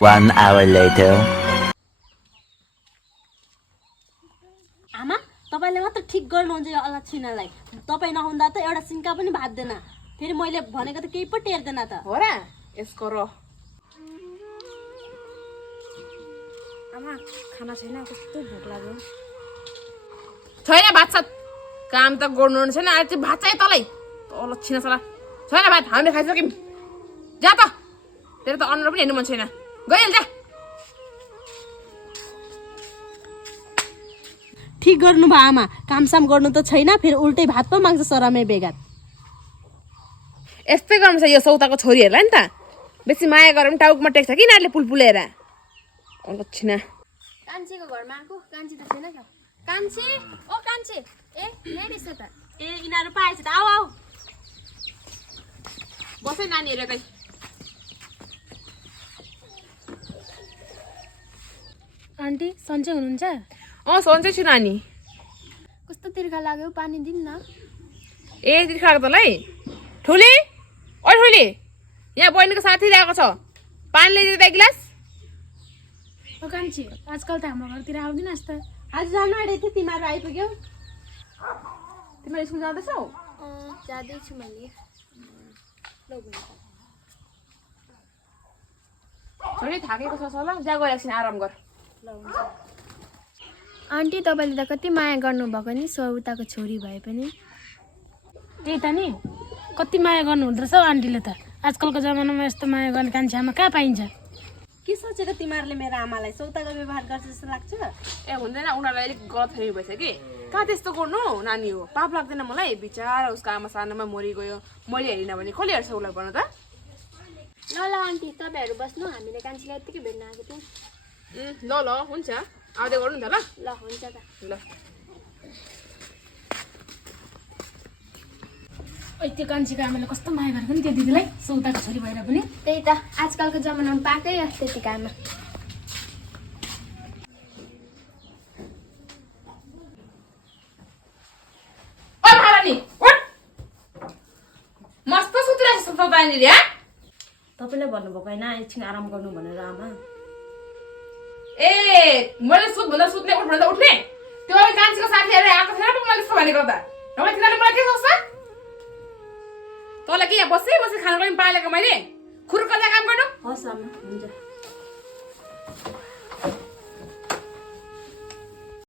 1 hour later. आमा तपाईले मात्र ठिक गर्नुहुन्छ यो अलक्षिणालाई तपाई नहुँदा त एउटा सिन्का पनि भाज्दैन फेरि मैले भनेको त केही पो टेर्दैन त हो र यसको र आमा खाना छैन कस्तो भोक लाग्यो छैन भात सात काम त गर्नु छैन आज चाहिँ भात चाहिँ तलै तल छिना सला छैन भात हामीले खाइसक्यौँ जा त तेरो त अनुहार पनि हेर्नु मन छैन गइहाल जा ठिक गर्नु भयो आमा कामसाम गर्नु त छैन फेरि उल्टै भात पो माग्छ सरामै बेगात यस्तै गर्नु छ यो सौताको छोरीहरूलाई नि त बेसी माया गरेर पनि टाउकोमा टेक्छ कि यिनीहरूले पुलपुलेर अलक्षिना कान्छीको घरमा आएको कान्छी त छैन क्या कान्छी ओ कान्छी ए यहाँ रहेछ त ए यिनीहरू पाएछ त आऊ आऊ बसै नानीहरू यतै आन्टी सन्चै हुनुहुन्छ सन्चै छु नानी कस्तो तिर्खा लाग्यो पानी दिनु न ए तिर्खाको तँलाई ठुली ओ ठुली यहाँ बहिनीको साथी ल्याएको छ पानी ल्याइदिनु एक गिलास ओ कान्छी आजकल त हाम्रो घरतिर आउँदिनस् त आज जानु आँटेको थियो तिमीहरू आइपुग्यौ तिमीहरू स्कुल जाँदैछौ जाँदैछु मैले छोरी थाकेको छ होला जा गएर एकछिन आराम गर आन्टी तपाईँले त कति माया गर्नुभएको नि सौताको छोरी भए पनि त्यही त नि कति माया गर्नु हुँदो रहेछ हौ आन्टीले त आजकलको जमानामा यस्तो माया गर्ने कान्छी आमा कहाँ पाइन्छ के सोचेको तिमीहरूले मेरो आमालाई सौताको व्यवहार गर्छ जस्तो लाग्छ ए हुँदैन उनीहरूलाई अलिक गलतफहमी भएछ कि कहाँ त्यस्तो गर्नु नानी हो पाप लाग्दैन मलाई बिचारा उसको आमा सानोमा मरिगयो मैले हेरिनँ भने कसले हेर्छ उसलाई भन्नु त ल ल आन्टी तपाईँहरू बस्नु हामीले कान्छीलाई यत्तिकै भेट्न आएको थियौँ ल हुन्छ आउँदै गर्नु नि त ल हुन्छ त ल त्यो कान्छीको आमाले कस्तो माया गरेको नि त्यो दिदीलाई सौताको छोरी भएर पनि त्यही त आजकलको जमानामा पाएकै त्यति काममा मस्त सुतिरहेको छ तपाईँले तपाईँले भन्नुभएको होइन एकछिन आराम गर्नु भनेर आमा ए मैले सुत्ने उठ भन्दा उठ्ने त्यो कान्छीको साथीहरू आएको थिएन पो मैले यस्तो भनेको त नभए तिनीहरूले मलाई के सोच्छ तँलाई के यहाँ बसी खानको लागि पालेको मैले खुर्क काम गर्नु हस् आमा हुन्छ